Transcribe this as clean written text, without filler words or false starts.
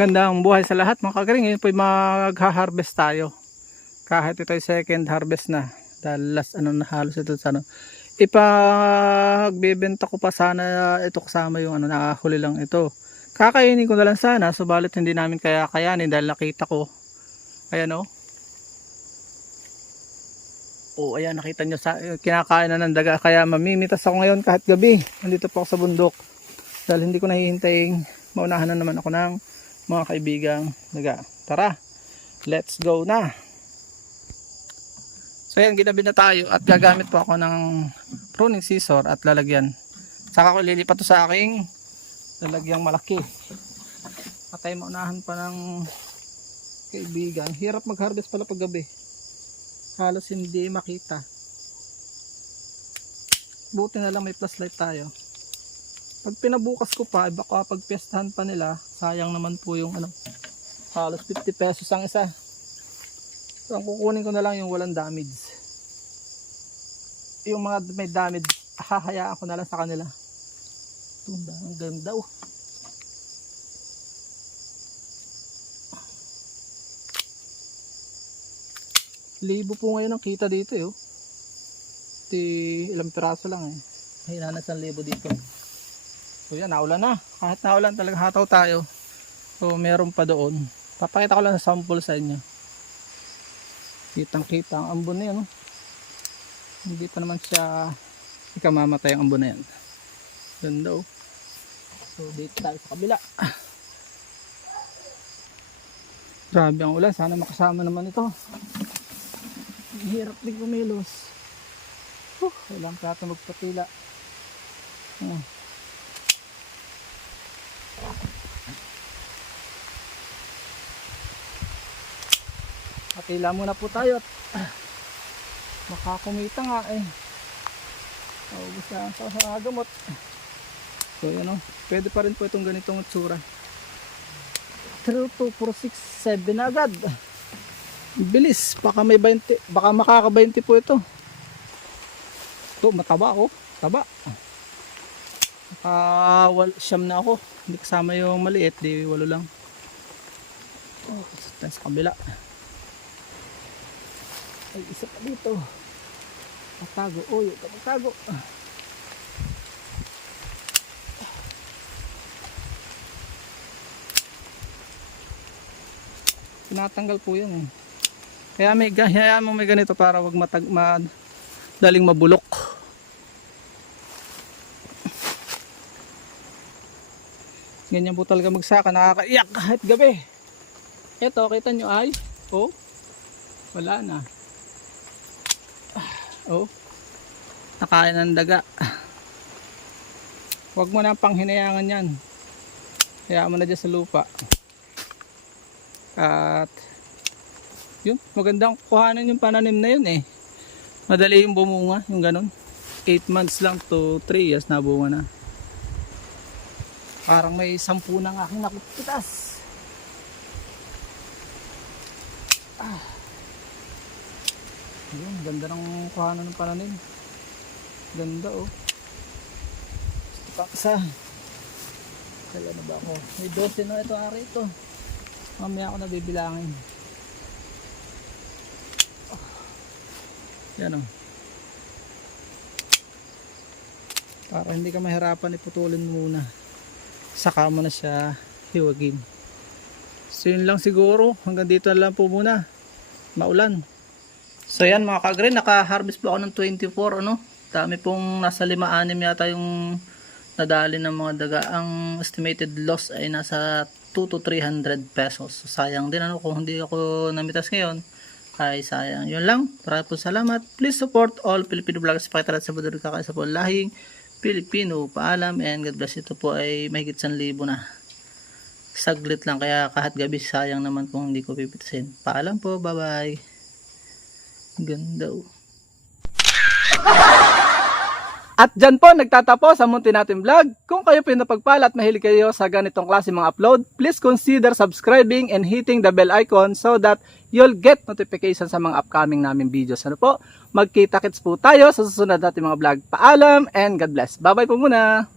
Magandang buhay sa lahat mga kagaring. Ngayon po magha-harvest tayo. Kahit ito ay second harvest na. Dahil last na halos ito sa ipagbebenta ko pa sana ito kasama yung nakahuli lang ito. Kakainin ko na lang sana, subalit hindi namin kayanin dahil nakita ko. Ayan oh, ayan, nakita nyo kinakain na ng daga. Kaya mamimitas ako ngayon kahit gabi. Nandito po ako sa bundok. Dahil hindi ko nahihintayin. Maunahan na naman ako ng mga kaibigang daga. Tara, let's go na. So ayan, ginabi na tayo at gagamit po ako ng pruning scissor at lalagyan. Saka ko lilipat to sa aking lalagyang malaki. Patay, maunahan pa ng kaibigan. Hirap mag-harvest pala pag gabi. Halos hindi makita. Buti na lang may flashlight tayo. Pag pinabukas ko pa, baka pag piyestahan pa nila, sayang naman po yung halos 50 pesos ang isa. So ang kukunin ko na lang yung walang damage. Yung mga may damage, hahayaan ko na lang sa kanila. Tumba, ang ganda oh. Libo po ngayon ang kita dito oh. Ilang piraso lang eh. Mahina na 1,000 dito. So yan, naulan na. Kahit naulan talaga hataw tayo. So meron pa doon. Papakita ko lang sa sample sa inyo. Kitang kita ang ambon na yan. Hindi pa naman siya ikamamatay ang ambon na yan. Ganda oh. So dito tayo sa kabila. Grabe ang ulan. Sana makasama naman ito. Hirap din kumilos. Walang plato magpatila. Patila muna po tayo at makakumita nga eh. Ubus na sa gamot. So yun oh, pwede pa rin po itong ganitong tsura. 3, 2, 4, 6, 7 na agad. Bilis, baka may 20, baka makaka-20 po ito. Ito, mataba ako, taba. Siyam na ako, hindi kasama yung maliit, di 8 lang. Oh, sa kabila. Ay, isa pa dito. Patago, oh, yung patago. Tinatanggal po yan eh. Kaya may ganito para wag madaling mabulok. Ganyan po talaga magsaka, nakakaiyak kahit gabi. Ito, kita nyo ay, oh, wala na. Oh, nakain ng daga. Huwag mo na panghinayangan yan. Kaya mo na dyan sa lupa. At yun, magandang kuhanan yung pananim na yun eh. Madali yung bumunga, yung ganun. 8 months lang to 3 years na bunga na. Parang may 10 ng aking nakupitas. Yun, ganda ng kuhanan ng pananim. Ganda oh. Gusto pa isa. Kailan na ba ako? May 12 na ito ari ito. Mamaya ako nabibilangin. Yan o. Para hindi ka mahirapan, iputulin muna. Saka mo na siya hiwagin. So yun lang siguro. Hanggang dito lang po muna. Maulan. So yan mga kagre, naka-harvest po ako ng 24 ano. Dami pong nasa 5-6 yata yung nadali ng mga daga. Ang estimated loss ay nasa 2 to 300 pesos. So, sayang din ano kung hindi ako namitas ngayon. Ay sayang. Yun lang. Maraming po salamat. Please support all Filipino vloggers. Pakitarat sa budol kakaisa po lahing Pilipino. Paalam and God bless. Ito po ay mahigit 1,000 na. Saglit lang. Kaya kahit gabi sayang naman kung hindi ko pipitasin. Paalam po. Bye bye. Ganda oh. At dyan po nagtatapos ang munti natin vlog. Kung kayo pinapagpala at mahilig kayo sa ganitong klase mga upload, please consider subscribing and hitting the bell icon so that you'll get notification sa mga upcoming namin videos. Ano po? Magkita-kits po tayo sa susunod natin mga vlog. Paalam and God bless. Bye bye po muna.